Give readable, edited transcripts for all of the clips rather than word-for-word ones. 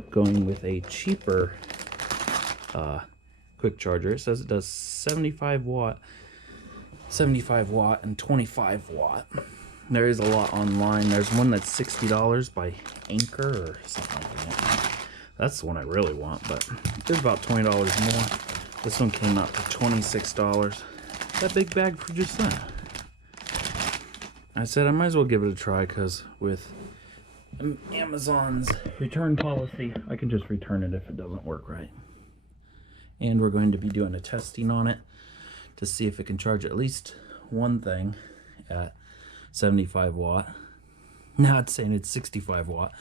up going with a cheaper quick charger. It says it does 75 watt and 25 watt. There is a lot online. There's one that's $60 by Anker or something like that. That's the one I really want, but there's about $20 more. This one came out to $26. That big bag for just that. I said I might as well give it a try, because with Amazon's return policy, I can just return it if it doesn't work right. And we're going to be doing a testing on it to see if it can charge at least one thing at 75 watt. Now it's saying it's 65 watt.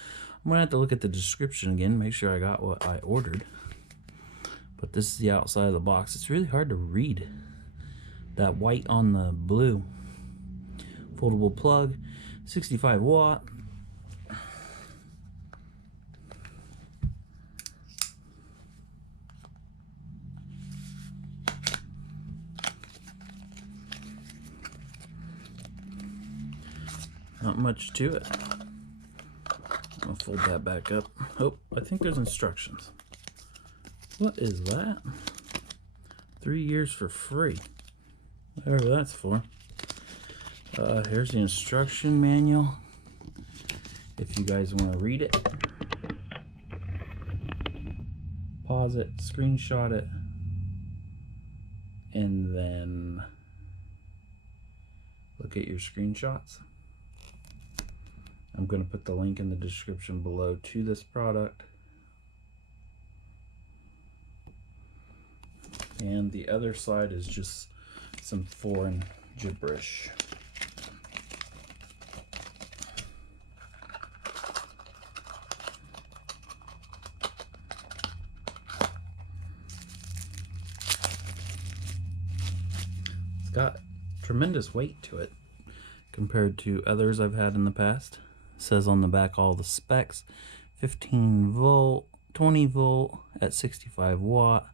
I'm gonna have to look at the description again, make sure I got what I ordered. But this is the outside of the box. It's really hard to read that white on the blue. Foldable plug, 65 watt. Not much to it. I'll fold that back up. Oh, I think there's instructions. What is that? 3 years for free. Whatever that's for. Here's the instruction manual. If you guys want to read it. Pause it, screenshot it, and then look at your screenshots. I'm going to put the link in the description below to this product. And the other side is just some foreign gibberish. It's got tremendous weight to it compared to others I've had in the past. It says on the back all the specs: 15 volt, 20 volt at 65 watt,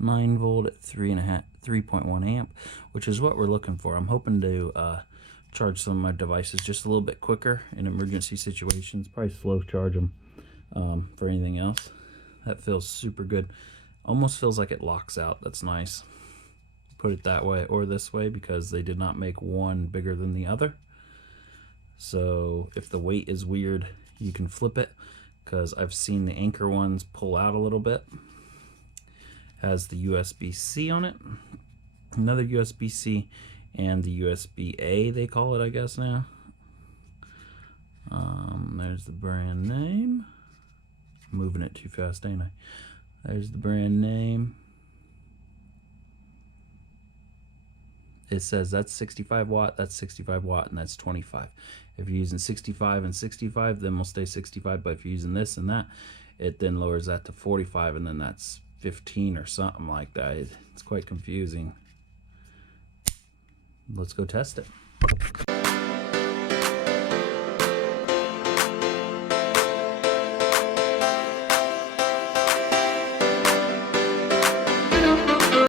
9 volt at 3.1 amp, which is what we're looking for. I'm hoping to charge some of my devices just a little bit quicker in emergency situations. Probably slow charge them for anything else. That feels super good. Almost feels like it locks out. That's nice. Put it that way or this way, because they did not make one bigger than the other. So if the weight is weird, you can flip it, because I've seen the Anker ones pull out a little bit. Has the USB-C on it, another USB-C, and the USB-A, they call it, I guess, now. There's the brand name. I'm moving it too fast, ain't I? There's the brand name. It says that's 65 watt, that's 65 watt, and that's 25. If you're using 65 and 65, then we'll stay 65, but if you're using this and that, it then lowers that to 45, and then that's 15 or something like that. It's quite confusing. Let's go test it.